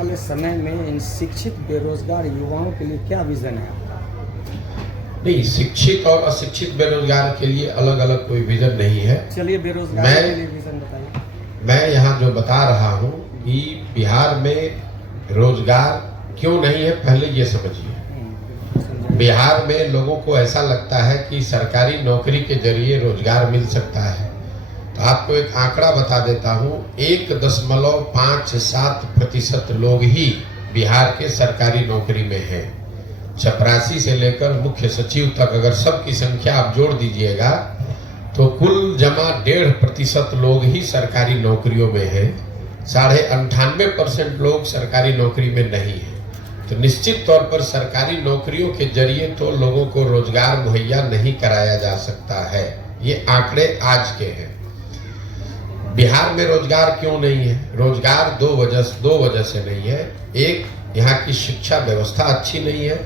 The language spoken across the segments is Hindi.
वाले समय में इन शिक्षित बेरोजगार युवाओं के लिए क्या विजन है आपका? नहीं, शिक्षित और अशिक्षित बेरोजगार के लिए अलग अलग कोई विजन नहीं है। चलिए बेरोजगार के लिए विजन बताइए। मैं यहाँ जो बता रहा हूँ कि बिहार में रोजगार क्यों नहीं है, पहले ये समझिए। बिहार में लोगों को ऐसा लगता है कि सरकारी नौकरी के जरिए रोजगार मिल सकता है। तो आपको एक आंकड़ा बता देता हूँ, 1.57% लोग ही बिहार के सरकारी नौकरी में हैं। चपरासी से लेकर मुख्य सचिव तक अगर सबकी संख्या आप जोड़ दीजिएगा तो कुल जमा 1.5% लोग ही सरकारी नौकरियों में हैं। 98.5% लोग सरकारी नौकरी में नहीं है। तो निश्चित तौर पर सरकारी नौकरियों के जरिए तो लोगों को रोजगार मुहैया नहीं कराया जा सकता है। ये आंकड़े आज के हैं। बिहार में रोजगार क्यों नहीं है? रोजगार दो वजह से नहीं है। एक, यहाँ की शिक्षा व्यवस्था अच्छी नहीं है,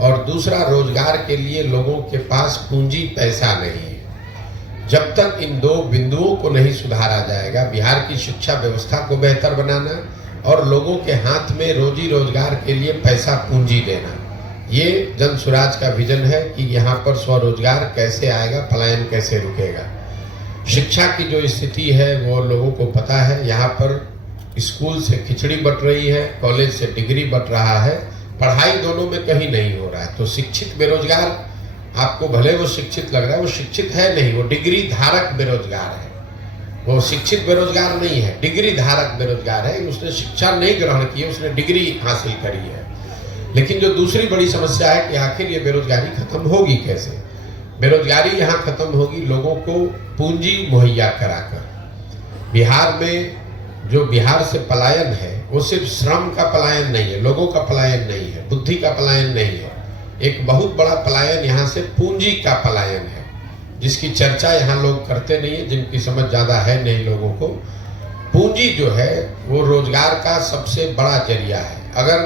और दूसरा, रोजगार के लिए लोगों के पास पूंजी पैसा नहीं है। जब तक इन दो बिंदुओं को नहीं सुधारा जाएगा, बिहार की शिक्षा व्यवस्था को बेहतर बनाना और लोगों के हाथ में रोजी रोजगार के लिए पैसा पूंजी देना, ये जन स्वराज का विजन है कि यहाँ पर स्वरोजगार कैसे आएगा, पलायन कैसे रुकेगा। शिक्षा की जो स्थिति है वो लोगों को पता है। यहाँ पर स्कूल से खिचड़ी बट रही है, कॉलेज से डिग्री बट रहा है, पढ़ाई दोनों में कहीं नहीं हो रहा है। तो शिक्षित बेरोजगार, आपको भले वो शिक्षित लग रहा है, वो शिक्षित है नहीं, वो डिग्री धारक बेरोजगार है। वो शिक्षित बेरोजगार नहीं है, डिग्री धारक बेरोजगार है। उसने शिक्षा नहीं ग्रहण की है, उसने डिग्री हासिल करी है। लेकिन जो दूसरी बड़ी समस्या है कि आखिर ये बेरोजगारी खत्म होगी कैसे? बेरोजगारी यहाँ खत्म होगी लोगों को पूंजी मुहैया कराकर। बिहार में जो बिहार से पलायन है वो सिर्फ श्रम का पलायन नहीं है, लोगों का पलायन नहीं है, बुद्धि का पलायन नहीं है। एक बहुत बड़ा पलायन यहाँ से पूंजी का पलायन है, जिसकी चर्चा यहाँ लोग करते नहीं है, जिनकी समझ ज्यादा है नहीं लोगों को। पूंजी जो है वो रोजगार का सबसे बड़ा जरिया है। अगर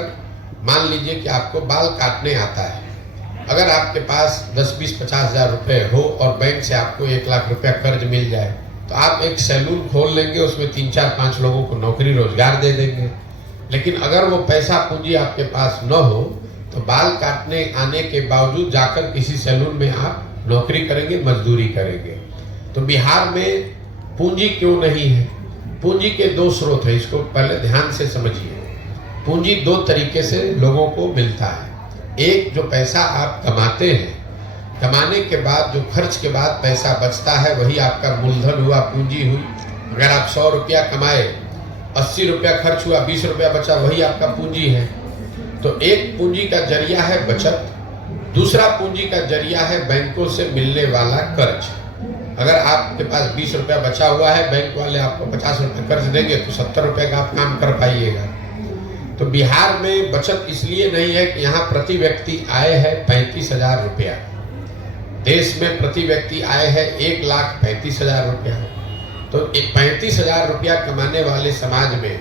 मान लीजिए कि आपको बाल काटने आता है, अगर आपके पास 10, 20, 50 हजार रुपए हो और बैंक से आपको 1 लाख रुपया कर्ज मिल जाए, तो आप एक सैलून खोल लेंगे, उसमें 3, 4, 5 लोगों को नौकरी रोजगार दे देंगे। लेकिन अगर वो पैसा पूंजी आपके पास न हो तो बाल काटने आने के बावजूद जाकर किसी सैलून में आप नौकरी करेंगे, मजदूरी करेंगे। तो बिहार में पूंजी क्यों नहीं है? पूंजी के 2 स्रोत है, इसको पहले ध्यान से समझिए। पूंजी 2 तरीके से लोगों को मिलता है। एक, जो पैसा आप कमाते हैं, कमाने के बाद जो खर्च के बाद पैसा बचता है वही आपका मूलधन हुआ, पूंजी हुई। अगर आप 100 रुपया कमाए, 80 रुपया खर्च हुआ, 20 रुपया बचा, वही आपका पूंजी है। तो एक पूंजी का जरिया है बचत, दूसरा पूंजी का जरिया है बैंकों से मिलने वाला कर्ज। अगर आपके पास 20 रुपया बचा हुआ है, बैंक वाले आपको 50 रुपये कर्ज देंगे तो 70 रुपये का आप काम कर पाइएगा। तो बिहार में बचत इसलिए नहीं है कि यहाँ प्रति व्यक्ति आय है 35,000 रुपया। देश में प्रति व्यक्ति आय है 1,35,000 रुपया। तो 35,000 रुपया कमाने वाले समाज में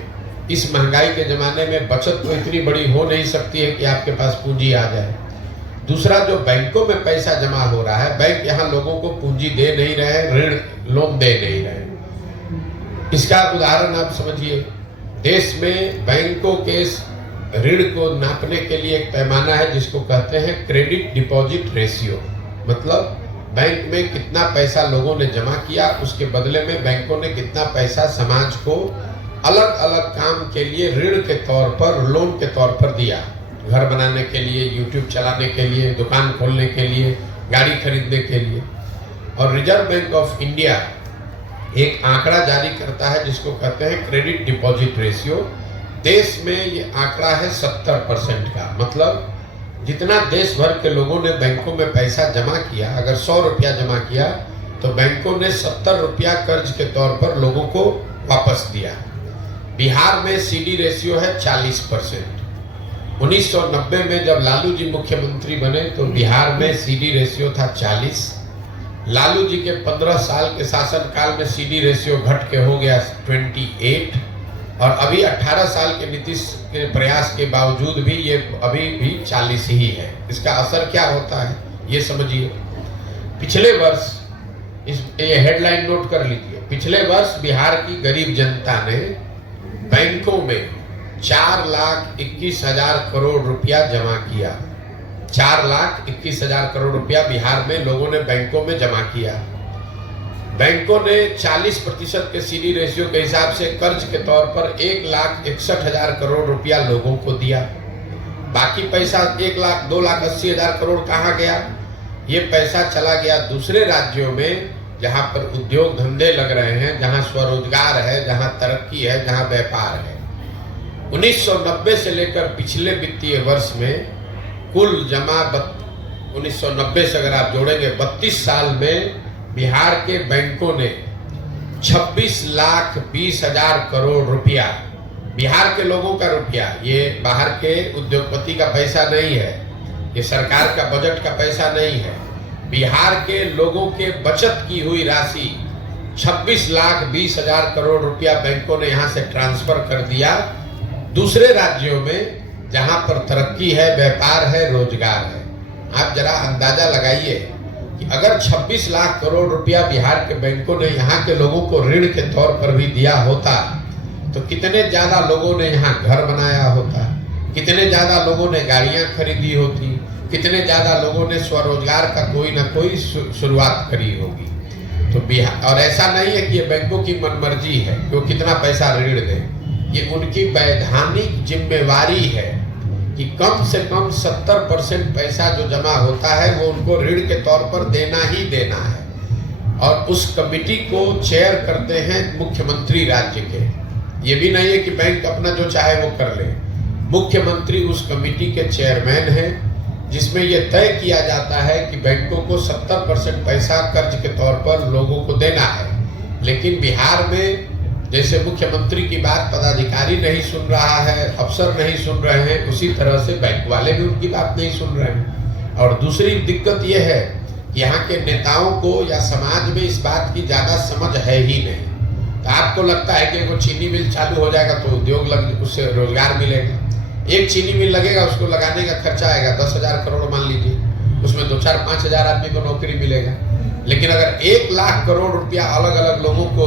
इस महंगाई के जमाने में बचत तो इतनी बड़ी हो नहीं सकती है कि आपके पास पूंजी आ जाए। दूसरा, जो बैंकों में पैसा जमा हो रहा है, बैंक यहाँ लोगों को पूंजी दे नहीं रहे, ऋण लोन दे नहीं रहे। इसका उदाहरण आप समझिए। देश में बैंकों के ऋण को नापने के लिए एक पैमाना है जिसको कहते हैं क्रेडिट डिपॉजिट रेशियो। मतलब बैंक में कितना पैसा लोगों ने जमा किया, उसके बदले में बैंकों ने कितना पैसा समाज को अलग अलग काम के लिए ऋण के तौर पर, लोन के तौर पर दिया। घर बनाने के लिए, यूट्यूब चलाने के लिए, दुकान खोलने के लिए, गाड़ी खरीदने के लिए। और रिजर्व बैंक ऑफ इंडिया एक आंकड़ा जारी करता है जिसको कहते हैं क्रेडिट डिपॉजिट रेशियो। देश में ये आंकड़ा है 70% का। मतलब जितना देश भर के लोगों ने बैंकों में पैसा जमा किया, अगर 100 रुपया जमा किया तो बैंकों ने 70 रुपया कर्ज के तौर पर लोगों को वापस दिया। बिहार में सीडी रेशियो है 40%। 1990 में जब लालू जी मुख्यमंत्री बने तो बिहार में सीडी रेशियो था 40। लालू जी के 15 साल के शासनकाल में सीडी रेशियो घट के हो गया 28। और अभी 18 साल के नीतीश के प्रयास के बावजूद भी ये अभी भी 40 ही है। इसका असर क्या होता है ये समझिए। पिछले वर्ष, ये हेडलाइन नोट कर लीजिए, पिछले वर्ष बिहार की गरीब जनता ने बैंकों में 4,21,000 करोड़ रुपया जमा किया। 4,21,000 करोड़ रुपया बिहार में लोगों ने बैंकों में जमा किया। बैंकों ने 40% के सीडी रेशियो के हिसाब से कर्ज के तौर पर 1,61,000 करोड़ रुपया लोगों को दिया। बाकी पैसा 1,02,80,000 करोड़ कहाँ गया? ये पैसा चला गया दूसरे राज्यों में जहां पर उद्योग धंधे लग रहे हैं, जहां स्वरोजगार है, जहां तरक्की है, जहां व्यापार है। 1990 से लेकर पिछले वित्तीय वर्ष में कुल जमा 1990 से अगर आप जोड़ेंगे 32 साल में बिहार के बैंकों ने 26,20,000 करोड़ रुपया, बिहार के लोगों का रुपया, ये बाहर के उद्योगपति का पैसा नहीं है, ये सरकार का बजट का पैसा नहीं है, बिहार के लोगों के बचत की हुई राशि 26,20,000 करोड़ रुपया बैंकों ने यहां से ट्रांसफर कर दिया दूसरे राज्यों में जहां पर तरक्की है, व्यापार है, रोजगार है। आप जरा अंदाजा लगाइए कि अगर 26 लाख करोड़ रुपया बिहार के बैंकों ने यहाँ के लोगों को ऋण के तौर पर भी दिया होता तो कितने ज्यादा लोगों ने यहाँ घर बनाया होता, कितने ज्यादा लोगों ने गाड़ियां खरीदी होती, कितने ज्यादा लोगों ने स्वरोजगार का कोई ना कोई शुरुआत करी होगी। तो बिहार, और ऐसा नहीं है कि ये बैंकों की मनमर्जी है कि वो कितना पैसा ऋण दें, ये उनकी वैधानिक जिम्मेवारी है कि कम से कम 70% पैसा जो जमा होता है वो उनको ऋण के तौर पर देना ही देना है। और उस कमिटी को चेयर करते हैं मुख्यमंत्री राज्य के। ये भी नहीं है कि बैंक अपना जो चाहे वो कर ले, मुख्यमंत्री उस कमिटी के चेयरमैन हैं, जिसमें यह तय किया जाता है कि बैंकों को 70% पैसा कर्ज के तौर पर लोगों को देना है। लेकिन बिहार में जैसे मुख्यमंत्री की बात पदाधिकारी नहीं सुन रहा है, अफसर नहीं सुन रहे हैं, उसी तरह से बैंक वाले भी उनकी बात नहीं सुन रहे हैं। और दूसरी दिक्कत यह है कि यहाँ के नेताओं को या समाज में इस बात की ज्यादा समझ है ही नहीं। तो आपको लगता है कि वो चीनी मिल चालू हो जाएगा तो उद्योग लग, उससे रोजगार मिलेगा। एक चीनी मिल लगेगा, उसको लगाने का खर्चा आएगा 10,000 करोड़ मान लीजिए, उसमें 2-4-5,000 आदमी को नौकरी मिलेगा। लेकिन अगर 1 लाख करोड़ रुपया अलग अलग लोगों को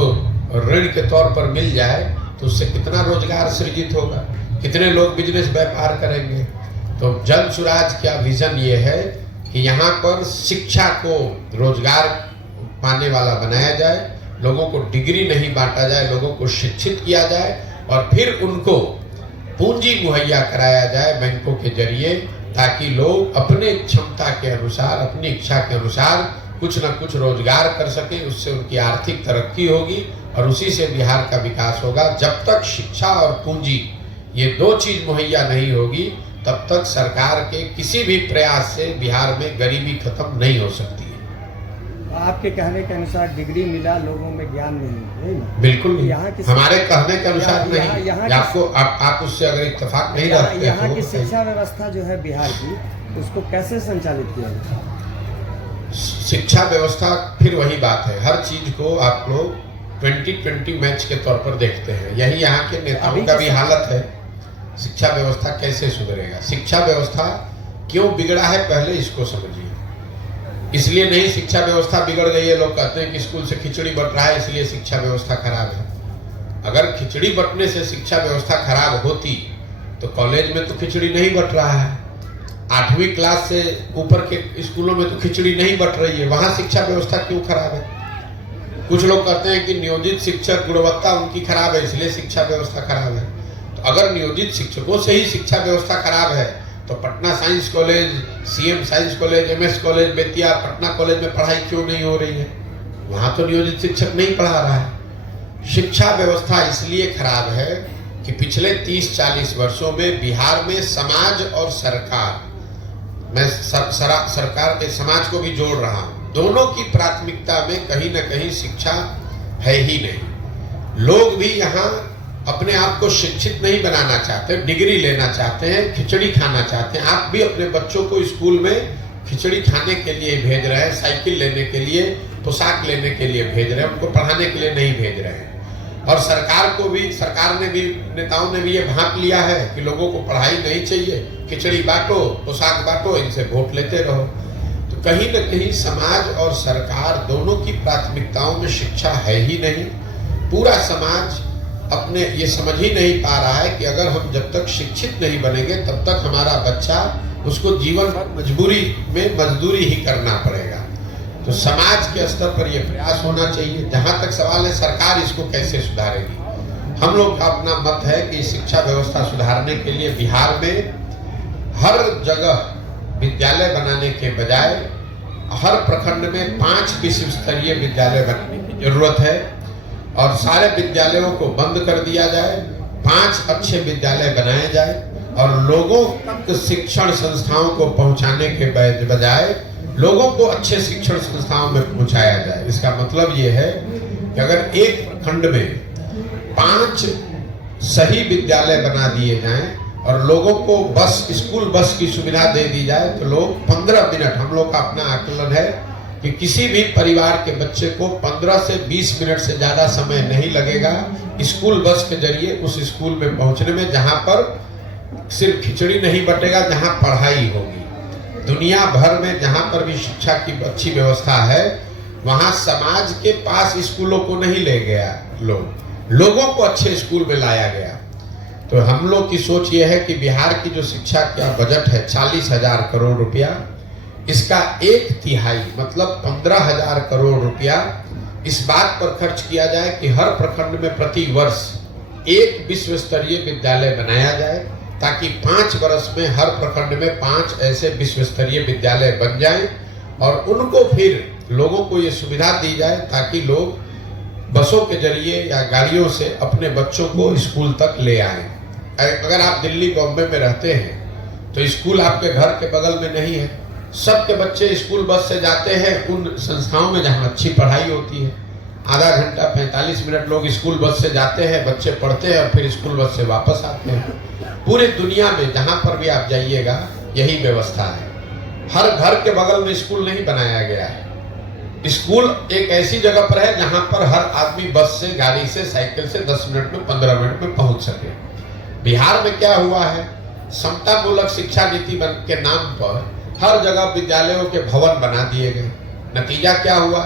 ऋण के तौर पर मिल जाए तो उससे कितना रोजगार सृजित होगा, कितने लोग बिजनेस व्यापार करेंगे। तो जन सुराज का विजन ये है कि यहाँ पर शिक्षा को रोजगार पाने वाला बनाया जाए, लोगों को डिग्री नहीं बांटा जाए, लोगों को शिक्षित किया जाए और फिर उनको पूंजी मुहैया कराया जाए बैंकों के जरिए, ताकि लोग अपने क्षमता के अनुसार, अपनी इच्छा के अनुसार कुछ न कुछ रोजगार कर सके। उससे उनकी आर्थिक तरक्की होगी और उसी से बिहार का विकास होगा। जब तक शिक्षा और पूंजी ये 2 चीज मुहैया नहीं होगी तब तक सरकार के किसी भी प्रयास से बिहार में गरीबी खत्म नहीं हो सकती है। आपके कहने के अनुसार डिग्री मिला, लोगों में ज्ञान नहीं है? बिल्कुल नहीं, यहाँ की हमारे कहने के अनुसार नहीं। यहाँ आपको आप उससे अगर इत्तेफाक नहीं रखते यहाँ की शिक्षा व्यवस्था जो है बिहार की, उसको कैसे संचालित किया जाए? शिक्षा व्यवस्था फिर वही बात है, हर चीज को आप लोग 2020 मैच के तौर पर देखते हैं। यही यहाँ के नेताओं का भी हालत है। शिक्षा व्यवस्था कैसे सुधरेगा, शिक्षा व्यवस्था क्यों बिगड़ा है पहले इसको समझिए। इसलिए नहीं शिक्षा व्यवस्था बिगड़ गई है, लोग कहते हैं कि स्कूल से खिचड़ी बट रहा है इसलिए शिक्षा व्यवस्था खराब है। अगर खिचड़ी बटने से शिक्षा व्यवस्था खराब होती तो कॉलेज में तो खिचड़ी नहीं बट रहा है, 8वीं क्लास से ऊपर के स्कूलों में तो खिचड़ी नहीं बट रही है, वहां शिक्षा व्यवस्था क्यों खराब है? कुछ लोग कहते हैं कि नियोजित शिक्षक गुणवत्ता उनकी खराब है इसलिए शिक्षा व्यवस्था खराब है। तो अगर नियोजित शिक्षकों से ही शिक्षा व्यवस्था खराब है तो Patna science college, CM science college, MS college, Bettiah, Patna college में पढ़ाई क्यों नहीं हो रही है? वहां तो नियोजित शिक्षक नहीं पढ़ा रहा है। शिक्षा व्यवस्था इसलिए खराब है कि पिछले 30-40 वर्षों में बिहार में समाज और सरकार, मैं सरकार के समाज को भी जोड़ रहा हूं, दोनों की प्राथमिकता में कहीं ना कहीं शिक्षा है ही नहीं। लोग भी यहाँ अपने आप को शिक्षित नहीं बनाना चाहते, डिग्री लेना चाहते हैं, खिचड़ी खाना चाहते हैं। आप भी अपने बच्चों को स्कूल में खिचड़ी खाने के लिए भेज रहे हैं, साइकिल लेने के लिए, पोशाक लेने के लिए भेज रहे हैं, उनको पढ़ाने के लिए नहीं भेज रहे हैं। और सरकार ने भी, नेताओं ने भी ये भांप लिया है कि लोगों को पढ़ाई नहीं चाहिए, खिचड़ी बांटो, पोशाक बांटो, इनसे वोट लेते रहो। तो कहीं न कहीं समाज और सरकार दोनों की प्राथमिकताओं में शिक्षा है ही नहीं। पूरा समाज अपने ये समझ ही नहीं पा रहा है कि अगर हम जब तक शिक्षित नहीं बनेंगे तब तक हमारा बच्चा, उसको जीवन भर मजबूरी में मजदूरी ही करना पड़ेगा। तो समाज के स्तर पर यह प्रयास होना चाहिए। जहां तक सवाल है सरकार इसको कैसे सुधारेगी, हम लोग का अपना मत है कि शिक्षा व्यवस्था सुधारने के लिए बिहार में हर जगह विद्यालय बनाने के बजाय हर प्रखंड में 5 विश्व स्तरीय विद्यालय बनाने की जरूरत है और सारे विद्यालयों को बंद कर दिया जाए, 5 अच्छे विद्यालय बनाए जाए और लोगों तक शिक्षण संस्थाओं को पहुंचाने के बजाय लोगों को अच्छे शिक्षण संस्थाओं में पहुंचाया जाए। इसका मतलब ये है कि अगर एक प्रखंड में 5 सही विद्यालय बना दिए जाएं और लोगों को स्कूल बस की सुविधा दे दी जाए तो लोग 15 मिनट, हम लोग का अपना आकलन है कि किसी भी परिवार के बच्चे को 15 से 20 मिनट से ज्यादा समय नहीं लगेगा स्कूल बस के जरिए उस स्कूल में पहुंचने में, जहां पर सिर्फ खिचड़ी नहीं बटेगा, जहां पढ़ाई होगी। दुनिया भर में जहां पर भी शिक्षा की अच्छी व्यवस्था है वहां समाज के पास स्कूलों को नहीं ले गया, लोगों को अच्छे स्कूल में लाया गया। तो हम लोग की सोच ये है कि बिहार की जो शिक्षा का बजट है 40,000 करोड़ रुपया, इसका 1/3 मतलब 15,000 करोड़ रुपया इस बात पर खर्च किया जाए कि हर प्रखंड में प्रति वर्ष एक विश्व स्तरीय विद्यालय बनाया जाए, ताकि 5 वर्ष में हर प्रखंड में 5 ऐसे विश्व स्तरीय विद्यालय बन जाएं और उनको फिर लोगों को ये सुविधा दी जाए ताकि लोग बसों के जरिए या गाड़ियों से अपने बच्चों को स्कूल तक ले आएं। अगर आप दिल्ली बॉम्बे में रहते हैं तो स्कूल आपके घर के बगल में नहीं है, सबके बच्चे स्कूल बस से जाते हैं उन संस्थाओं में जहां अच्छी पढ़ाई होती है। आधा घंटा 45 मिनट लोग स्कूल बस से जाते हैं, बच्चे पढ़ते हैं और फिर स्कूल बस से वापस आते हैं। पूरी दुनिया में जहां पर भी आप जाइएगा यही व्यवस्था है। हर घर के बगल में स्कूल नहीं बनाया गया है। स्कूल एक ऐसी जगह पर है जहां पर हर आदमी बस से, गाड़ी से, साइकिल से 10 मिनट में, 15 मिनट में पहुंच सके। बिहार में क्या हुआ है, समता मूलक शिक्षा नीति के नाम पर हर जगह विद्यालयों के भवन बना दिए गए। नतीजा क्या हुआ,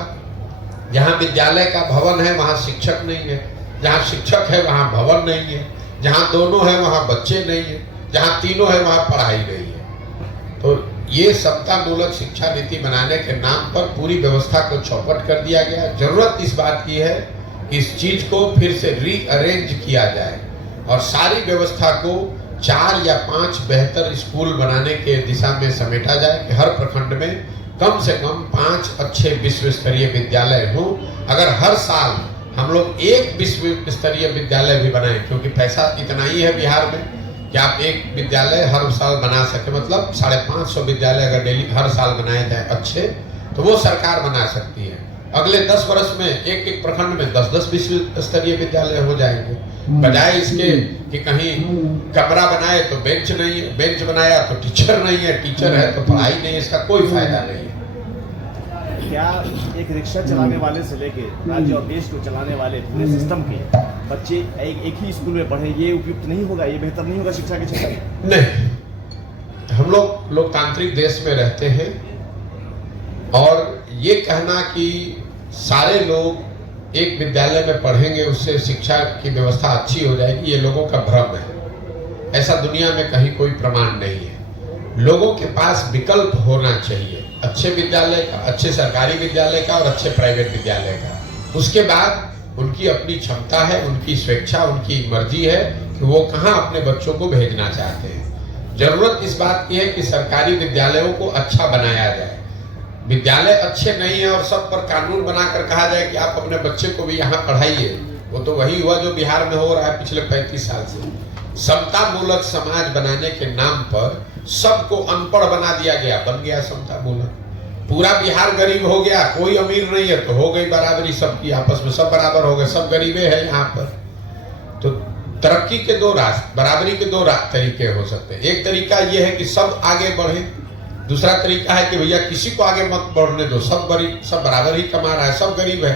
जहां विद्यालय का भवन है वहां शिक्षक नहीं है, जहां शिक्षक है वहां भवन नहीं है, जहां दोनों है वहां बच्चे नहीं है, जहां तीनों है वहां पढ़ाई नहीं है। तो ये समता मूलक शिक्षा नीति बनाने के नाम पर पूरी व्यवस्था को चौपट कर दिया गया। जरूरत इस बात की है कि इस चीज को फिर से रीअरेंज किया जाए और सारी व्यवस्था को 4 या 5 बेहतर स्कूल बनाने के दिशा में समेटा जाए कि हर प्रखंड में कम से कम 5 अच्छे विश्व स्तरीय विद्यालय हों। अगर हर साल हम लोग एक विश्व स्तरीय विद्यालय भी बनाएं, क्योंकि पैसा इतना ही है बिहार में कि आप एक विद्यालय हर साल बना सके, मतलब 550 विद्यालय अगर डेली हर साल बनाए जाए अच्छे, तो वो सरकार बना सकती है। अगले 10 वर्ष में एक प्रखंड में 10-10 विश्व स्तरीय विद्यालय हो जाएंगे, बजाय इसके कि कहीं कमरा बनाए तो बेंच नहीं है, बेंच बनाया तो टीचर नहीं है, टीचर है तो पढ़ाई नहीं है, इसका कोई फायदा नहीं है। क्या एक रिक्शा चलाने वाले से लेके राज्य और देश को चलाने वाले पूरे सिस्टम के बच्चे एक ही स्कूल में पढ़े, ये उपयुक्त नहीं होगा, ये बेहतर नहीं होगा शिक्षा के क्षेत्र में? नहीं, हम लोग लोकतांत्रिक देश में रहते हैं और ये कहना कि सारे लोग एक विद्यालय में पढ़ेंगे उससे शिक्षा की व्यवस्था अच्छी हो जाएगी, ये लोगों का भ्रम है। ऐसा दुनिया में कहीं कोई प्रमाण नहीं है। लोगों के पास विकल्प होना चाहिए, अच्छे विद्यालय का, अच्छे सरकारी विद्यालय का और अच्छे प्राइवेट विद्यालय का। उसके बाद उनकी अपनी क्षमता है, उनकी स्वेच्छा, उनकी मर्जी है कि वो कहाँ अपने बच्चों को भेजना चाहते हैं। जरूरत इस बात की है कि सरकारी विद्यालयों को अच्छा बनाया जाए। विद्यालय अच्छे नहीं है और सब पर कानून बनाकर कहा जाए कि आप अपने बच्चे को भी यहाँ पढ़ाइए, वो तो वही हुआ जो बिहार में हो रहा है पिछले 35 साल से। समता मूलक समाज बनाने के नाम पर सबको अनपढ़ बना दिया गया, बन गया समता मूलक। पूरा बिहार गरीब हो गया, कोई अमीर नहीं है तो हो गई बराबरी सबकी, आपस में सब बराबर हो गए, सब गरीबे हैं यहाँ पर। तो तरक्की के 2 रास्ते, बराबरी के 2 तरीके हो सकते हैं। एक तरीका यह है कि सब आगे बढ़े, दूसरा तरीका है कि भैया किसी को आगे मत बढ़ने दो, सब बराबर ही कमा रहा है, सब गरीब है।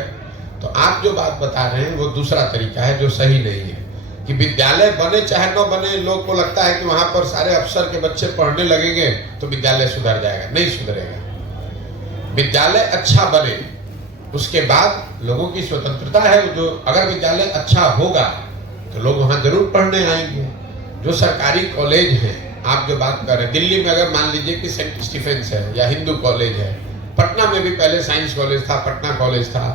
तो आप जो बात बता रहे हैं वो दूसरा तरीका है जो सही नहीं है कि विद्यालय बने चाहे न बने, लोग को लगता है कि वहां पर सारे अफसर के बच्चे पढ़ने लगेंगे तो विद्यालय सुधर जाएगा। नहीं सुधरेगा। विद्यालय अच्छा बने, उसके बाद लोगों की स्वतंत्रता है। जो अगर विद्यालय अच्छा होगा तो लोग वहां जरूर पढ़ने आएंगे। जो सरकारी कॉलेज हैं, आप जो बात कर रहे हैं, दिल्ली में अगर मान लीजिए कि सेंट स्टीफेंस है या हिंदू कॉलेज है, पटना में भी पहले साइंस कॉलेज था, पटना कॉलेज था,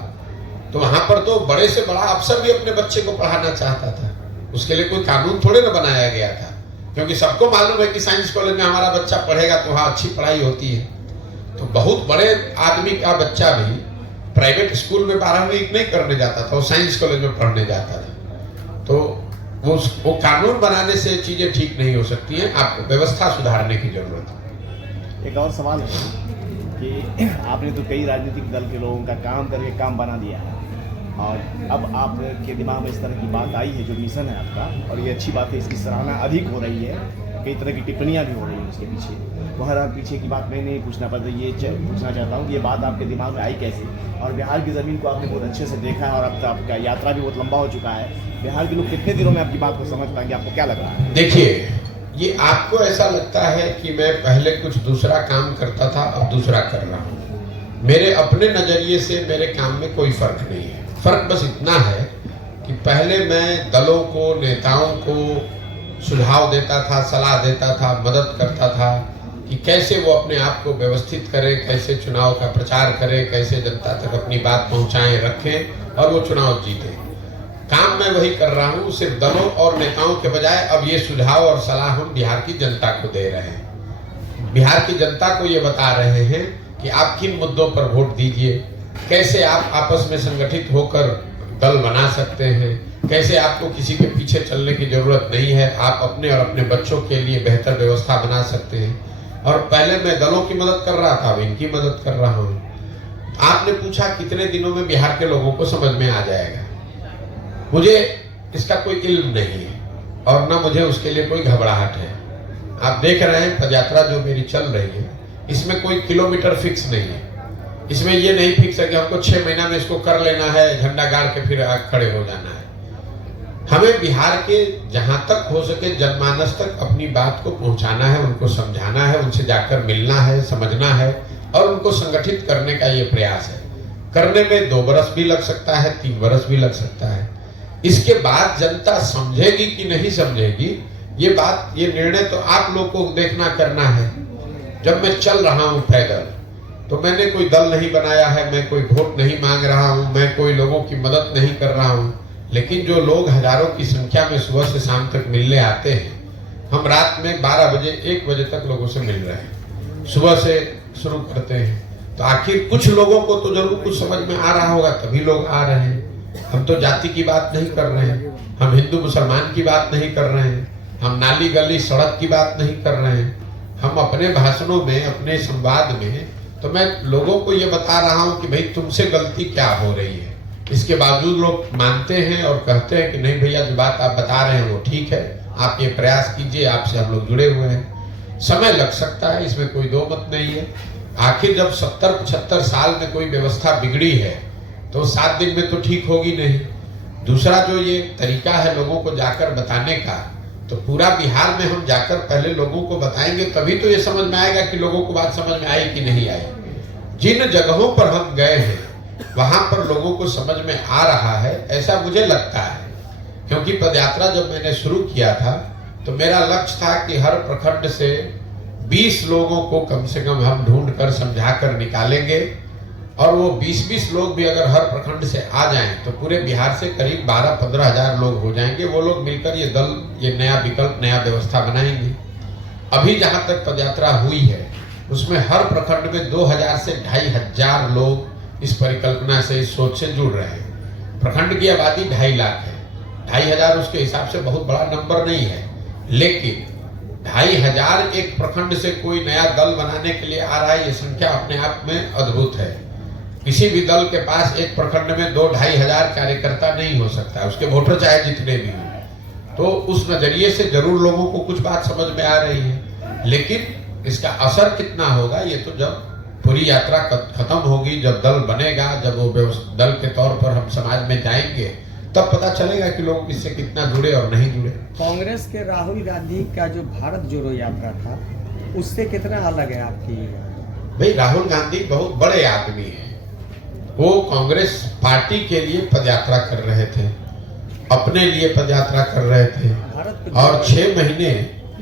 तो वहां पर तो बड़े से बड़ा अफसर भी अपने बच्चे को पढ़ाना चाहता था। उसके लिए कोई कानून थोड़े ना बनाया गया था, क्योंकि सबको मालूम है कि साइंस कॉलेज में हमारा बच्चा पढ़ेगा तो वहां अच्छी पढ़ाई होती है। तो बहुत बड़े आदमी का बच्चा भी प्राइवेट स्कूल में 12वीं नहीं करने जाता था, वो साइंस कॉलेज में पढ़ने जाता था। तो वो कानून बनाने से चीजें ठीक नहीं हो सकती हैं, आपको व्यवस्था सुधारने की जरूरत है। एक और सवाल है कि आपने तो कई राजनीतिक दल के लोगों का काम करके काम बना दिया है, और अब आपके दिमाग में इस तरह की बात आई है, जो मिशन है आपका, और ये अच्छी बात है, इसकी सराहना अधिक हो रही है, कई तरह की टिप्पणियां भी हो रही हैं उसके पीछे। तो हर पीछे की बात मैं नहीं पूछना पड़ता, ये पूछना चाहता हूँ कि ये बात आपके दिमाग में आई कैसे, और बिहार की ज़मीन को आपने बहुत अच्छे से देखा है, और अब तो आपका यात्रा भी बहुत लंबा हो चुका है। बिहार के लोग कितने दिनों में आपकी बात को समझ पाएंगे, आपको क्या लग रहा है? देखिए, ये आपको ऐसा लगता है कि मैं पहले कुछ दूसरा काम करता था, अब दूसरा कर रहा हूँ। मेरे अपने नजरिए से मेरे काम में कोई फर्क नहीं है। फर्क बस इतना है कि पहले मैं दलों को, नेताओं को सुझाव देता था, सलाह देता था, मदद करता था कि कैसे वो अपने आप को व्यवस्थित करें, कैसे चुनाव का प्रचार करें, कैसे जनता तक अपनी बात पहुंचाएं, रखें और वो चुनाव जीते। काम मैं वही कर रहा हूँ, सिर्फ दलों और नेताओं के बजाय अब ये सुझाव और सलाह हम बिहार की जनता को दे रहे हैं। बिहार की जनता को ये बता रहे हैं कि आप किन मुद्दों पर वोट दीजिए, कैसे आप आपस में संगठित होकर दल बना सकते हैं, कैसे आपको किसी के पीछे चलने की जरूरत नहीं है, आप अपने और अपने बच्चों के लिए बेहतर व्यवस्था बना सकते हैं। और पहले मैं दलों की मदद कर रहा था, अब इनकी मदद कर रहा हूँ। आपने पूछा कितने दिनों में बिहार के लोगों को समझ में आ जाएगा। मुझे इसका कोई इल्म नहीं है और ना मुझे उसके लिए कोई घबराहट है। आप देख रहे हैं पदयात्रा जो मेरी चल रही है, इसमें कोई किलोमीटर फिक्स नहीं है। इसमें ये नहीं फिक्स है कि हमको 6 महीना में इसको कर लेना है, झंडा गाड़ के फिर खड़े हो जाना है। हमें बिहार के जहां तक हो सके जनमानस तक अपनी बात को पहुंचाना है, उनको समझाना है, उनसे जाकर मिलना है, समझना है और उनको संगठित करने का ये प्रयास है। करने में 2 बरस भी लग सकता है, 3 बरस भी लग सकता है। इसके बाद जनता समझेगी कि नहीं समझेगी, ये बात, ये निर्णय तो आप लोग को देखना करना है। जब मैं चल रहा हूं पैदल तो मैंने कोई दल नहीं बनाया है, मैं कोई वोट नहीं मांग रहा हूं, मैं कोई लोगों की मदद नहीं कर रहा हूं। लेकिन जो लोग हजारों की संख्या में सुबह से शाम तक मिलने आते हैं, हम रात में 12 बजे 1 बजे तक लोगों से मिल रहे हैं, सुबह से शुरू करते हैं। तो आखिर कुछ लोगों को तो जरूर कुछ समझ में आ रहा होगा, तभी लोग आ रहे हैं। हम तो जाति की बात नहीं कर रहे हैं, हम हिंदू मुसलमान की बात नहीं कर रहे हैं, हम नाली गली सड़क की बात नहीं कर रहे हैं। हम अपने भाषणों में, अपने संवाद में तो मैं लोगों को ये बता रहा हूं कि भाई तुमसे गलती क्या हो रही है। इसके बावजूद लोग मानते हैं और कहते हैं कि नहीं भैया जो बात आप बता रहे हैं वो ठीक है, आप ये प्रयास कीजिए, आपसे हम लोग जुड़े हुए हैं। समय लग सकता है, इसमें कोई दो मत नहीं है। आखिर जब 70-75 साल में कोई व्यवस्था बिगड़ी है तो 7 दिन में तो ठीक होगी नहीं। दूसरा जो ये तरीका है लोगों को जाकर बताने का, तो पूरा बिहार में हम जाकर पहले लोगों को बताएंगे, तभी तो ये समझ में आएगा कि लोगों को बात समझ में आई कि नहीं आई। जिन जगहों पर हम गए हैं वहां पर लोगों को समझ में आ रहा है, ऐसा मुझे लगता है। क्योंकि पदयात्रा जब मैंने शुरू किया था तो मेरा लक्ष्य था कि हर प्रखंड से 20 लोगों को कम से कम हम ढूंढ कर समझा कर निकालेंगे, और वो 20-20 लोग भी अगर हर प्रखंड से आ जाएं तो पूरे बिहार से करीब 12-15 हजार लोग हो जाएंगे। वो लोग मिलकर ये दल, ये नया विकल्प, नया व्यवस्था बनाएंगे। अभी जहां तक पदयात्रा हुई है उसमें हर प्रखंड में 2000 से 2500 लोग इस परिकल्पना से, इस सोच से जुड़ रहे हैं। प्रखंड की आबादी 2.5 लाख है, 2500 उसके हिसाब से बहुत बड़ा नंबर नहीं है, लेकिन 2500 एक प्रखंड से कोई नया दल बनाने के लिए आ रहा है, ये संख्या अपने आप में अद्भुत है। किसी भी दल के पास एक प्रखंड में 2-2.5 हजार कार्यकर्ता नहीं हो सकता, उसके वोटर चाहे जितने भी हों। तो उस नजरिए से जरूर लोगों को कुछ बात समझ में आ रही है, लेकिन इसका असर कितना होगा ये तो जब पूरी यात्रा खत्म होगी, जब दल बनेगा, जब वो दल के तौर पर हम समाज में जाएंगे, तब पता चलेगा कि लोग इससे कितना जुड़े और नहीं जुड़े। कांग्रेस के राहुल गांधी का जो भारत जोड़ो यात्रा था उससे कितना अलग है आपकी? भाई राहुल गांधी बहुत बड़े आदमी हैं, वो कांग्रेस पार्टी के लिए पदयात्रा कर रहे थे। अपने लिए पदयात्रा कर रहे थे और 6 महीने,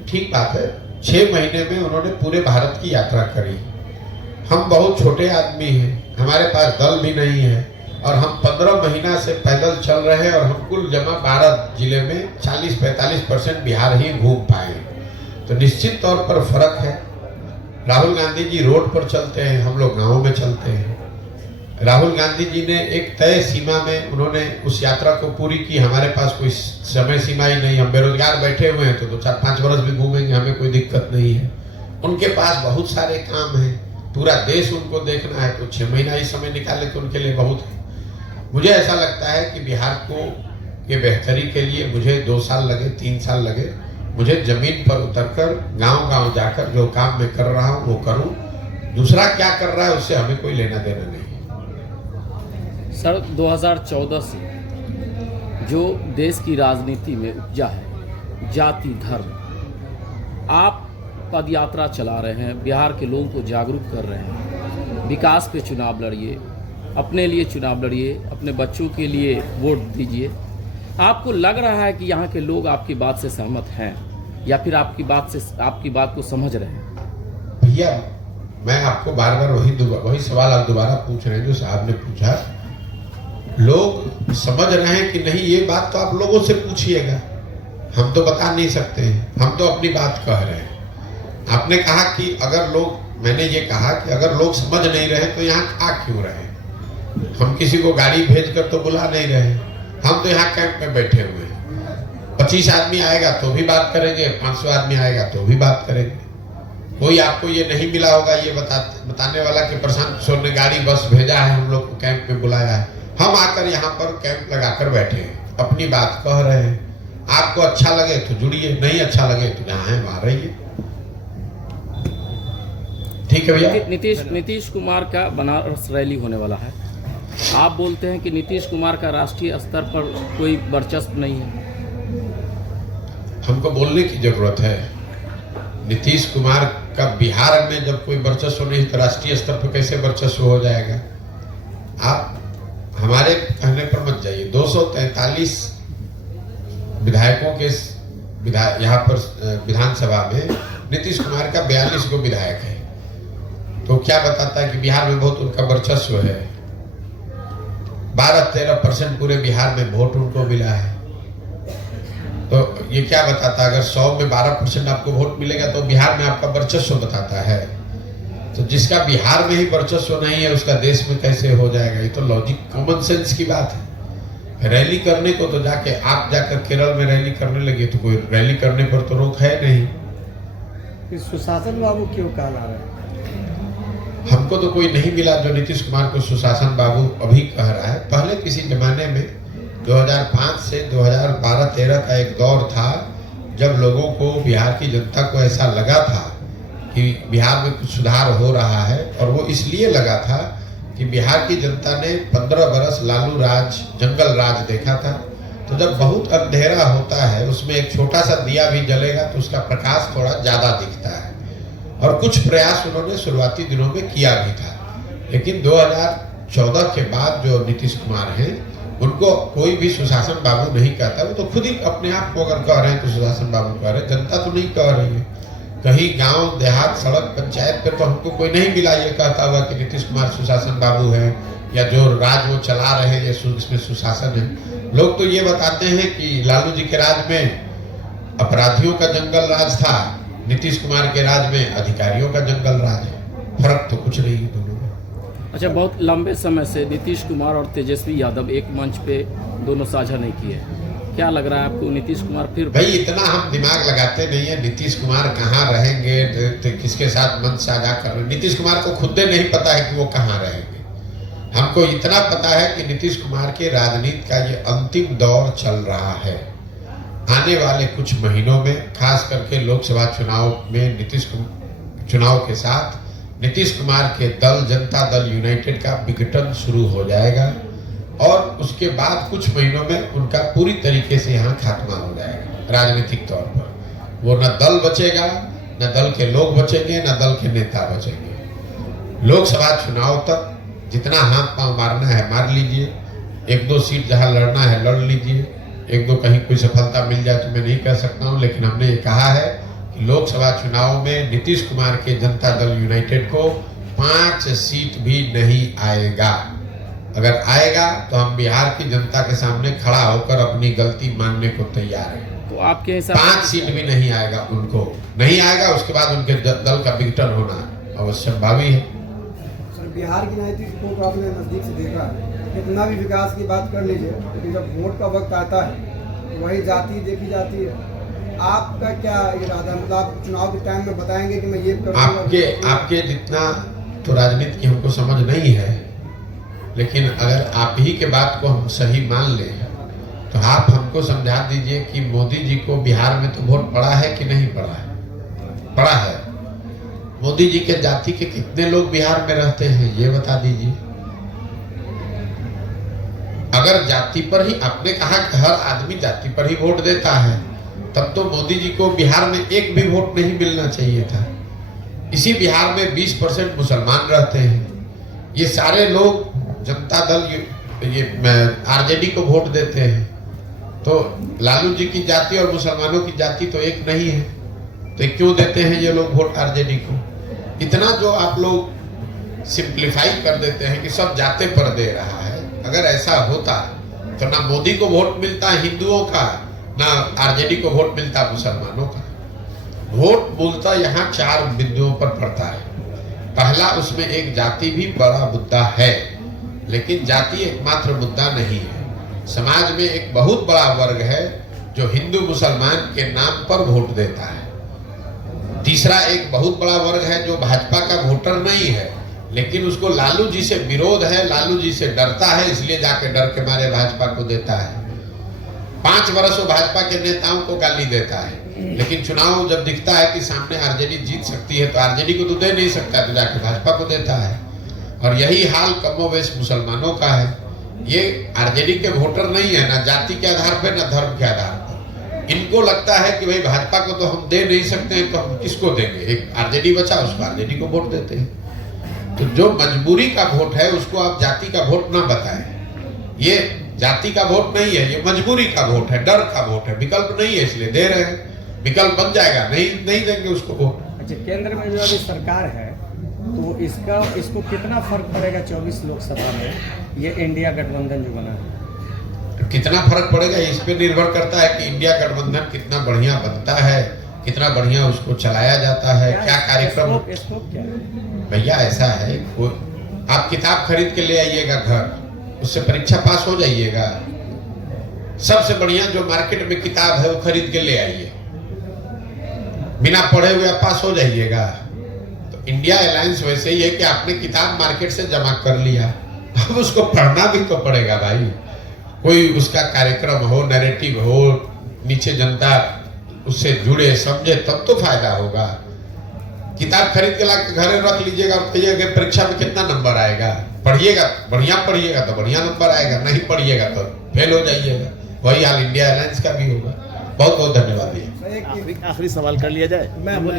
ठीक बात है, 6 महीने में उन्होंने पूरे भारत की यात्रा करी। हम बहुत छोटे आदमी हैं, हमारे पास दल भी नहीं है और हम 15 महीना से पैदल चल रहे हैं और हम कुल जमा 12 जिले में 40-45% बिहार ही घूम पाए। तो निश्चित तौर पर फर्क है। राहुल गांधी जी रोड पर चलते हैं, हम लोग गाँव में चलते हैं। राहुल गांधी जी ने एक तय सीमा में उन्होंने उस यात्रा को पूरी की। हमारे पास कोई समय सीमा ही नहीं, हम बेरोजगार बैठे हुए हैं तो 2-4-5 वर्ष भी घूमेंगे, हमें कोई दिक्कत नहीं है। उनके पास बहुत सारे काम हैं, पूरा देश उनको देखना है, तो 6 महीना ही समय निकाले तो उनके लिए बहुत है। मुझे ऐसा लगता है कि बिहार को ये बेहतरी के लिए मुझे 2 साल लगे, 3 साल लगे, मुझे जमीन पर उतरकर गांव-गांव जाकर जो काम मैं कर रहा हूं वो करूं। दूसरा क्या कर रहा है उससे हमें कोई लेना देना नहीं। सर, 2014 से जो देश की राजनीति में उपजा है जाति धर्म, आप पद यात्रा चला रहे हैं, बिहार के लोगों को जागरूक कर रहे हैं, विकास पे चुनाव लड़िए, अपने लिए चुनाव लड़िए, अपने बच्चों के लिए वोट दीजिए। आपको लग रहा है कि यहाँ के लोग आपकी बात से सहमत हैं या फिर आपकी बात को समझ रहे हैं? भैया, मैं आपको बार बार वही सवाल आप दोबारा पूछ रहे हैं जो साहब ने पूछा। लोग समझ रहे हैं कि नहीं, ये बात तो आप लोगों से पूछिएगा, हम तो बता नहीं सकते हैं, हम तो अपनी बात कह रहे हैं। आपने कहा कि अगर लोग, मैंने ये कहा कि अगर लोग समझ नहीं रहे तो यहाँ आ क्यों रहे? हम किसी को गाड़ी भेजकर तो बुला नहीं रहे, हम तो यहाँ कैंप में बैठे हुए हैं। 25 आदमी आएगा तो भी बात करेंगे, 500 आदमी आएगा तो भी बात करेंगे। कोई आपको ये नहीं मिला होगा ये बताने वाला कि प्रशांत किशोर ने गाड़ी बस भेजा है, हम लोग को कैंप में बुलाया है। हम आकर यहाँ पर कैंप लगाकर बैठे हैं, अपनी बात कह रहे हैं। आपको अच्छा लगे तो जुड़िए, नहीं अच्छा लगे तो जहाँ है वहाँ रहिए। ठीक है भैया। नीतीश कुमार का बनारस रैली होने वाला है, आप बोलते हैं कि नीतीश कुमार का राष्ट्रीय स्तर पर कोई वर्चस्व नहीं है। हमको बोलने की जरूरत है। नीतीश कुमार का बिहार में जब कोई वर्चस्व नहीं तो राष्ट्रीय स्तर पर कैसे वर्चस्व हो जाएगा? आप हमारे कहने पर मत जाइए। 243 विधायकों के यहाँ पर विधानसभा में नीतीश कुमार का 42 गो विधायक है, तो क्या बताता है कि बिहार में बहुत उनका वर्चस्व है। 12-13% पूरे बिहार में वोट उनको मिला है, तो ये क्या बताता है? अगर 100 में 12% आपको वोट मिलेगा तो बिहार में आपका वर्चस्व बताता है। तो जिसका बिहार में ही वर्चस्व नहीं है उसका देश में कैसे हो जाएगा? ये तो लॉजिक, कॉमन सेंस की बात है। रैली करने को तो आप जाकर केरल में रैली करने लगे तो कोई रैली करने पर तो रोक है नहीं। सुशासन बाबू क्यों कहला रहे हैं? हमको तो कोई नहीं मिला जो नीतीश कुमार को सुशासन बाबू अभी कह रहा है। पहले किसी जमाने में 2005 से 2012-13 का एक दौर था जब लोगों को, बिहार की जनता को ऐसा लगा था कि बिहार में कुछ सुधार हो रहा है, और वो इसलिए लगा था कि बिहार की जनता ने 15 बरस लालू राज, जंगल राज देखा था। तो जब बहुत अंधेरा होता है उसमें एक छोटा सा दिया भी जलेगा तो उसका प्रकाश थोड़ा ज्यादा दिखता है, और कुछ प्रयास उन्होंने शुरुआती दिनों में किया भी था। लेकिन 2014 के बाद जो नीतीश कुमार हैं उनको कोई भी सुशासन बाबू नहीं कहता। वो तो खुद ही अपने आप को अगर कह रहे हैं तो सुशासन बाबू कह रहे हैं, जनता तो नहीं कह रही है। कहीं गांव देहात, सड़क, पंचायत पे तो हमको कोई नहीं मिला ये कहता हुआ कि नीतीश कुमार सुशासन बाबू है या जो राज वो चला रहे हैं इसमें सुशासन है। लोग तो ये बताते हैं कि लालू जी के राज में अपराधियों का जंगल राज था, नीतीश कुमार के राज में अधिकारियों का जंगल राज है। फर्क तो कुछ नहीं है दोनों में। अच्छा, बहुत लंबे समय से नीतीश कुमार और तेजस्वी यादव एक मंच पे दोनों साझा नहीं किए, क्या लग रहा है आपको नीतीश कुमार फिर? भाई इतना हम दिमाग लगाते नहीं है नीतीश कुमार कहाँ रहेंगे, तो किसके साथ मंच साझा कर रहे हैं। नीतीश कुमार को खुद नहीं पता है कि वो कहाँ रहेंगे। हमको इतना पता है कि नीतीश कुमार के राजनीति का ये अंतिम दौर चल रहा है। आने वाले कुछ महीनों में, खास करके लोकसभा चुनाव में चुनाव के साथ नीतीश कुमार के दल, जनता दल यूनाइटेड का विघटन शुरू हो जाएगा, और उसके बाद कुछ महीनों में उनका पूरी तरीके से यहाँ खात्मा हो जाएगा राजनीतिक तौर पर। वो न दल बचेगा, न दल के लोग बचेंगे, न दल के नेता बचेंगे। लोकसभा चुनाव तक जितना हाथ पांव मारना है मार लीजिए, 1-2 सीट जहां लड़ना है लड़ लीजिए, एक दो कहीं कोई सफलता मिल जाए तो मैं नहीं कह सकता हूं, लेकिन हमने ये कहा है कि लोकसभा चुनाव में नीतीश कुमार के जनता दल यूनाइटेड को 5 सीट भी नहीं आएगा। अगर आएगा तो हम बिहार की जनता के सामने खड़ा होकर अपनी गलती मानने को तैयार हैं। तो आपके हिसाब 5 सीट भी नहीं आएगा, उनको नहीं आएगा, उसके बाद उनके दल का विघटन होना अवश्य भावी है। सर, बिहार की राजनीति को आपने नजदीक से देखा है, कितना भी विकास की बात कर लीजिए, लेकिन जब वोट का वक्त आता है तो वही जाति देखी जाती है। आपका क्या इरादा, मतलब आप चुनाव के टाइम में बताएंगे कि मैं ये करूंगा? आपके जितना तो राजनीति की हमको समझ नहीं है, लेकिन अगर आप ही के बात को हम सही मान लें तो आप हमको समझा दीजिए कि मोदी जी को बिहार में तो वोट पड़ा है कि नहीं पड़ा है? पड़ा है। मोदी जी के जाति के कितने लोग बिहार में रहते हैं ये बता दीजिए। अगर जाति पर ही, आपने कहा कि हर आदमी जाति पर ही वोट देता है, तब तो मोदी जी को बिहार में एक भी वोट नहीं मिलना चाहिए था। इसी बिहार में 20% मुसलमान रहते हैं। ये सारे लोग जनता दल ये आरजेडी को वोट देते हैं, तो लालू जी की जाति और मुसलमानों की जाति तो एक नहीं है, तो क्यों देते हैं ये लोग वोट आरजेडी को? इतना जो आप लोग सिंप्लीफाई कर देते हैं कि सब जाते पर दे रहा है। अगर ऐसा होता तो ना मोदी को वोट मिलता हिंदुओं का, ना आरजेडी को वोट मिलता मुसलमानों का। वोट मूलतः यहाँ 4 बिंदुओं पर पड़ता है। पहला, उसमें एक जाति भी बड़ा मुद्दा है, लेकिन जाति एकमात्र मुद्दा नहीं है। समाज में एक बहुत बड़ा वर्ग है जो हिंदू मुसलमान के नाम पर वोट देता है। तीसरा, एक बहुत बड़ा वर्ग है जो भाजपा का वोटर नहीं है, लेकिन उसको लालू जी से विरोध है, लालू जी से डरता है, इसलिए जाके डर के मारे भाजपा को देता है। 5 वर्ष वो भाजपा के नेताओं को गाली देता है, लेकिन चुनाव जब दिखता है कि सामने आरजेडी जीत सकती है तो आरजेडी को तो दे नहीं सकता, तो जाके भाजपा को देता है। और यही हाल कमोवेश मुसलमानों का है। ये आरजेडी के वोटर नहीं है, ना जाति के आधार पर ना धर्म के आधार पर। इनको लगता है कि भाई भाजपा को तो हम दे नहीं सकते हैं, तो हम किसको देंगे? एक आरजेडी बचा, उसको आरजेडी को वोट देते हैं। तो जो मजबूरी का वोट है उसको आप जाति का वोट ना बताएं। ये जाति का वोट नहीं है, ये मजबूरी का वोट है, डर का वोट है, विकल्प नहीं है इसलिए दे रहे हैं। विकल्प बन जाएगा, नहीं देंगे उसको वोट। अच्छा, केंद्र में जो अभी सरकार है तो इसको कितना फर्क पड़ेगा 24 लोकसभा में, ये इंडिया गठबंधन जो बना है? कितना फर्क पड़ेगा इस पे निर्भर करता है कि इंडिया गठबंधन कितना बढ़िया बनता है, कितना बढ़िया उसको चलाया जाता है, क्या कार्यक्रम। स्कोप क्या है भैया? ऐसा है, आप किताब खरीद के ले आइएगा घर, उससे परीक्षा पास हो जाइएगा। सबसे बढ़िया जो मार्केट में किताब है वो खरीद के ले आइए, बिना पढ़े हुए आप पास हो जाइएगा। तो इंडिया अलायंस वैसे ही है कि आपने किताब मार्केट से जमा कर लिया, अब उसको पढ़ना भी तो पड़ेगा भाई। कोई उसका कार्यक्रम हो, नैरेटिव हो, नीचे जनता उससे जुड़े, समझे, तब तो फायदा होगा। किताब खरीद के ला के घर रख लीजिएगा और कहिएगा परीक्षा में कितना नंबर आएगा। पढ़िएगा, बढ़िया पढ़िएगा तो बढ़िया नंबर आएगा, नहीं पढ़िएगा तो फेल हो जाइएगा। वही हाल इंडिया अलायंस का भी होगा। बहुत बहुत धन्यवाद भैया। आखिरी सवाल कर लिया जाए। मैं बोला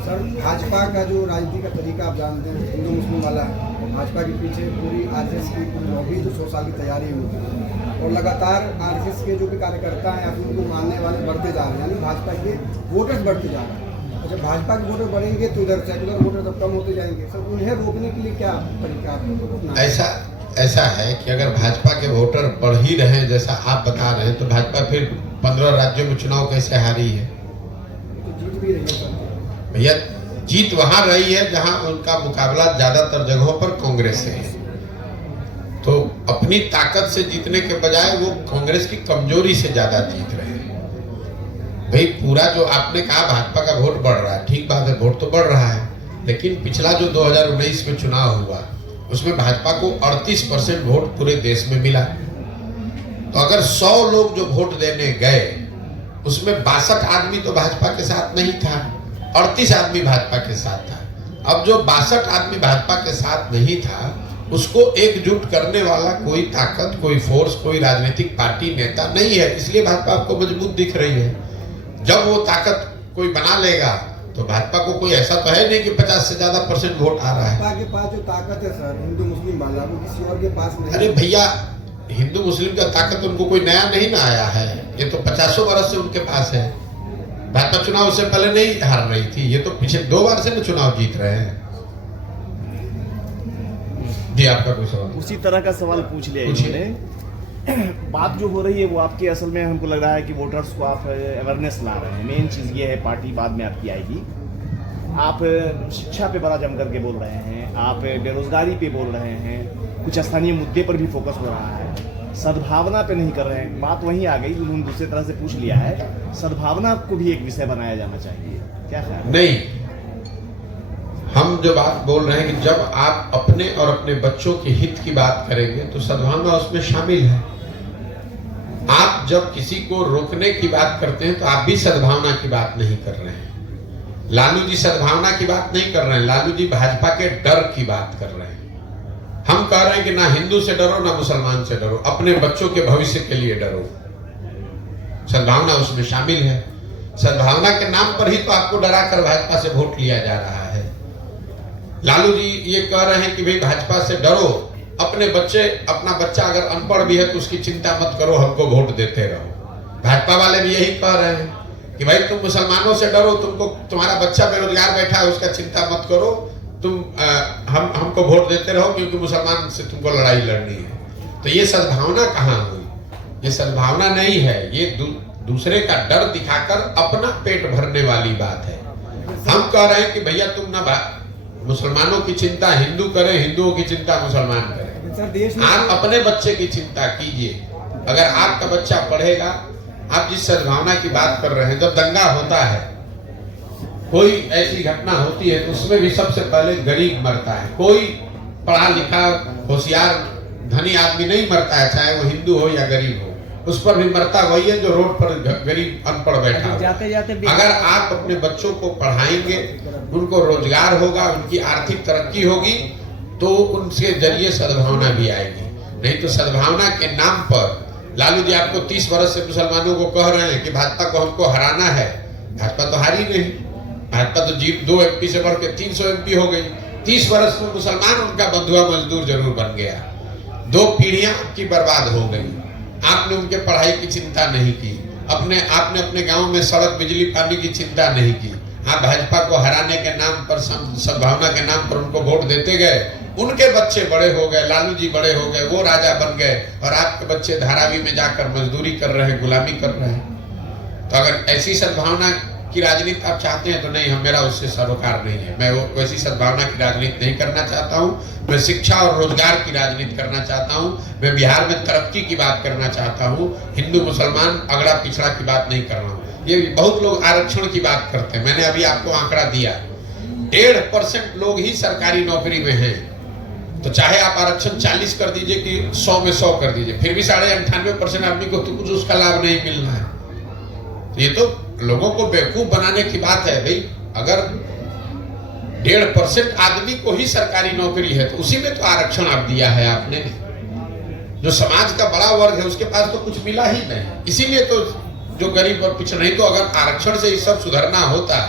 सर, भाजपा का जो राजनीति का तरीका आप जानते हैं, हिंदू मुस्लिम वाला है। भाजपा के पीछे पूरी आरएसएस की पूरी लॉबी जो 100 साल की तैयारी हुई है, और लगातार आरएसएस के जो भी कार्यकर्ता हैं या फिर उनको मानने वाले बढ़ते जा रहे हैं, यानी भाजपा के वोटर्स बढ़ते जा रहे हैं। जब भाजपा के वोटर बढ़ेंगे तो इधर सेकुलर वोटर सब कम होते जाएंगे। सर, उन्हें रोकने के लिए क्या तरीका? ऐसा है कि अगर भाजपा के वोटर बढ़ ही रहे हैं जैसा आप बता रहे हैं, तो भाजपा फिर 15 राज्यों में चुनाव कैसे हारी है? तो जीत भी रही है भैया। जीत वहां रही है जहां उनका मुकाबला ज्यादातर जगहों पर कांग्रेस से है। तो अपनी ताकत से जीतने के बजाय वो कांग्रेस की कमजोरी से ज्यादा जीत रहे हैं। भाई, पूरा जो आपने कहा भाजपा का वोट बढ़ रहा है, ठीक बात है, वोट तो बढ़ रहा है, लेकिन पिछला जो 2019 में चुनाव हुआ उसमें भाजपा को 38% वोट पूरे देश में मिला। तो अगर 100 लोग जो वोट देने गए उसमें 62 आदमी तो भाजपा के साथ नहीं था, 38 आदमी भाजपा के साथ था। अब जो 62 आदमी भाजपा के साथ नहीं था उसको एकजुट करने वाला कोई ताकत, कोई फोर्स, कोई राजनीतिक पार्टी, नेता नहीं है, इसलिए भाजपा आपको मजबूत दिख रही है। जब वो ताकत कोई बना लेगा तो भाजपा को कोई ऐसा तो है नहीं कि 50 से ज्यादा % वोट आ रहा है। भाजपा के पास जो ताकत है सर, हिंदू मुस्लिम वाला, वो किसी और के पास नहीं। अरे भैया, हिंदू मुस्लिम का ताकत उनको कोई नया नहीं ना आया है, ये तो 50 वर्ष से उनके पास है। भाजपा चुनाव से पहले नहीं हार रही थी, ये तो पिछले 2 बार से ना चुनाव जीत रहे हैं। जी आपका कोई सवाल? उसी तरह का सवाल पूछ लिया इन्होंने। बात जो हो रही है वो आपके असल में हमको लग रहा है कि वोटर्स को आप अवेयरनेस ला रहे हैं। मेन चीज़ ये है, पार्टी बाद में आपकी आएगी। आप शिक्षा पे बड़ा जम करके बोल रहे हैं, आप बेरोजगारी पे बोल रहे हैं, कुछ स्थानीय मुद्दे पर भी फोकस हो रहा है, सद्भावना पे नहीं कर रहे हैं। बात वहीं आ गई, उन्होंने दूसरे तरह से पूछ लिया है, सद्भावना को भी एक विषय बनाया जाना चाहिए, क्या ख्याल है? नहीं, हम जो बात बोल रहे हैं कि जब आप अपने और अपने बच्चों के हित की बात करेंगे तो सद्भावना उसमें शामिल है। आप जब किसी को रोकने की बात करते हैं तो आप भी सद्भावना की बात नहीं कर रहे हैं। लालू जी सद्भावना की बात नहीं कर रहे हैं, लालू जी भाजपा के डर की बात कर रहे हैं। हम कह रहे हैं कि ना हिंदू से डरो ना मुसलमान से डरो, अपने बच्चों के भविष्य के लिए डरो। सद्भावना उसमें शामिल है। सद्भावना के नाम पर ही तो आपको डरा कर भाजपा से वोट लिया जा रहा है। लालू जी ये कह रहे हैं कि भाई भाजपा से डरो, अपने बच्चे, अपना बच्चा अगर अनपढ़ भी है तो उसकी चिंता मत करो, हमको वोट देते रहो। भाजपा वाले भी यही कह रहे हैं कि भाई तुम मुसलमानों से डरो, तुमको तुम्हारा बच्चा बेरोजगार बैठा है उसका चिंता मत करो, तुम हमको वोट देते रहो क्योंकि मुसलमान से तुमको लड़ाई लड़नी है। तो ये सद्भावना कहाँ हुई? ये सद्भावना नहीं है, ये दूसरे का डर दिखाकर अपना पेट भरने वाली बात है। हम कह रहे हैं कि भैया तुम ना मुसलमानों की चिंता हिंदू करें, हिंदुओं की चिंता मुसलमान करें। आप अपने बच्चे की चिंता कीजिए। अगर आपका बच्चा पढ़ेगा, आप जिस सद्भावना की बात कर रहे हैं, जब दंगा होता है, कोई ऐसी घटना होती है तो उसमें भी सबसे पहले गरीब मरता है। कोई पढ़ा लिखा होशियार धनी आदमी नहीं मरता है, चाहे वो हिंदू हो या गरीब हो, उस पर भी मरता वही है जो रोड पर गरीब अनपढ़ बैठा हो। जाते जाते अगर आप अपने बच्चों को पढ़ाएंगे, उनको रोजगार होगा, उनकी आर्थिक तरक्की होगी, तो उनके जरिए सद्भावना भी आएगी। नहीं तो सद्भावना के नाम पर लालू जी आपको 30 वर्ष से मुसलमानों को कह रहे हैं कि भाजपा को हमको हराना है। भाजपा तो हारी नहीं, भाजपा तो जीत 2 MP से बढ़ के 300 MP हो गई। 30 वर्ष में मुसलमान उनका बंधुआ मजदूर जरूर बन गया। 2 पीढ़ियां आपकी बर्बाद हो गई। आपने उनके पढ़ाई की चिंता नहीं की, आपने अपने गांव में सड़क बिजली पानी की चिंता नहीं की। आप भाजपा को हराने के नाम पर, सद्भावना के नाम पर उनको वोट देते गए। उनके बच्चे बड़े हो गए, लालू जी बड़े हो गए, वो राजा बन गए, और आपके बच्चे धारावी में जाकर मजदूरी कर रहे हैं, गुलामी कर रहे हैं। तो अगर ऐसी सद्भावना की राजनीति आप चाहते हैं तो नहीं, मेरा उससे सरोकार नहीं है। मैं वैसी सद्भावना की राजनीति नहीं करना चाहता हूँ। मैं शिक्षा और रोजगार की राजनीति करना चाहता हूँ। मैं बिहार में तरक्की की बात करना चाहता हूँ। हिंदू मुसलमान अगड़ा पिछड़ा की बात नहीं कर रहा हूँ। ये बहुत लोग आरक्षण की बात करते हैं। मैंने अभी आपको आंकड़ा दिया, 1.5% लोग ही सरकारी नौकरी में हैं। तो चाहे आप आरक्षण 40 कर दीजिए कि 100 में 100 कर दीजिए, फिर भी 98.5% आदमी को तो कुछ उसका लाभ नहीं मिलना है। तो ये तो लोगों को बेवकूफ बनाने की बात है। भाई अगर 1.5% आदमी को ही सरकारी नौकरी है तो उसी में तो आरक्षण आप दिया है आपने। जो समाज का बड़ा वर्ग है उसके पास तो कुछ मिला ही नहीं, इसीलिए तो जो गरीब और पिछड़े। नहीं तो अगर आरक्षण से ये सब सुधरना होता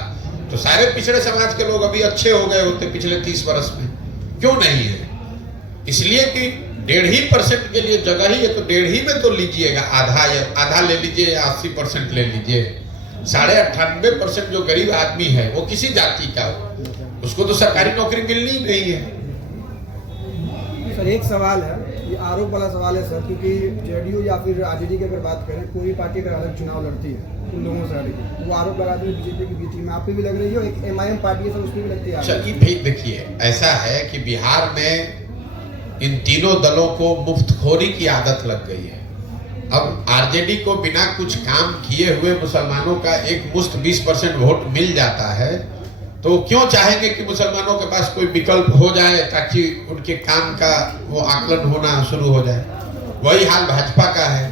तो सारे पिछड़े समाज के लोग अभी अच्छे हो गए होते पिछले 30 वर्ष में। क्यों नहीं है? इसलिए कि 1.5% के लिए जगह ही है तो 1.5 में तो लीजिएगा, आधा ले लीजिए या 80% ले लीजिए। 98.5% जो गरीब आदमी है वो किसी जाति का हो, उसको तो सरकारी नौकरी मिलनी ही नहीं है। सर एक सवाल है, ये आरोप वाला सवाल है सर, क्योंकि जेडीयू या फिर आरजेडी की अगर बात करें, कोई पार्टी अगर अलग चुनाव लड़ती है उन लोगों से हटके, वो आरोप लगाते हैं बीजेपी की बीच में। आपकी भी लग रही है, एक MIM पार्टी है सर, उसकी भी लगती है। चलिए भाई देखिए, ऐसा है कि बिहार में इन तीनों दलों को मुफ्तखोरी की आदत लग गई है। अब आरजेडी को बिना कुछ काम किए हुए मुसलमानों का एक मुश्त 20% वोट मिल जाता है, तो क्यों चाहेंगे कि मुसलमानों के पास कोई विकल्प हो जाए ताकि उनके काम का वो आकलन होना शुरू हो जाए। वही हाल भाजपा का है।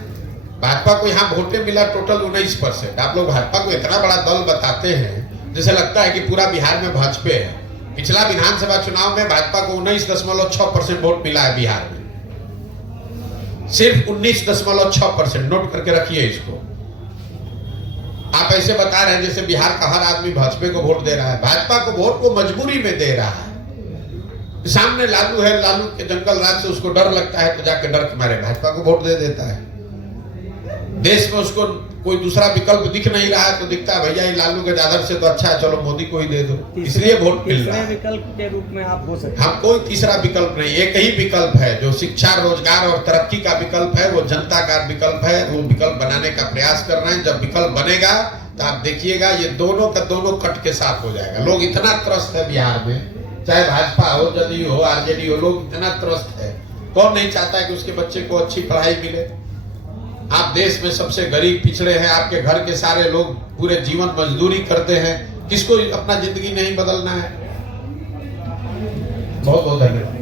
भाजपा को यहाँ वोटें मिला टोटल 19%। आप लोग भाजपा को इतना बड़ा दल बताते हैं जैसे लगता है कि पूरा बिहार में भाजपा है। पिछला विधानसभा चुनाव में भाजपा को 19.6% वोट मिला है बिहार में, सिर्फ 19.6%। नोट करके रखिए इसको। आप ऐसे बता रहे हैं जैसे बिहार का हर आदमी भाजपा को वोट दे रहा है। भाजपा को वोट वो मजबूरी में दे रहा है, सामने लालू है, लालू के जंगल राज से उसको डर लगता है तो जाके डर के मारे भाजपा को वोट दे देता है। देश में उसको कोई दूसरा विकल्प दिख नहीं रहा है तो दिखता है भैया ये लालू के दादर से तो अच्छा है, चलो मोदी को ही दे दो, इसलिए वोट मिल रहा तीसरे है। विकल्प के रूप में आप हो सकते हम कोई तीसरा विकल्प नहीं, एक ही विकल्प है जो शिक्षा, रोजगार और तरक्की का विकल्प है, वो जनता का विकल्प है। वो विकल्प बनाने का प्रयास कर रहे हैं। जब विकल्प बनेगा तो आप देखिएगा ये दोनों का दोनों कट के साथ हो जाएगा। लोग इतना त्रस्त है बिहार में, चाहे भाजपा हो, जदयू हो, आरजेडी हो, लोग इतना त्रस्त है। कौन नहीं चाहता है कि उसके बच्चे को अच्छी पढ़ाई मिले। आप देश में सबसे गरीब पिछड़े हैं, आपके घर के सारे लोग पूरे जीवन मजदूरी करते हैं, किसको अपना जिंदगी नहीं बदलना है। बहुत बहुत धन्यवाद।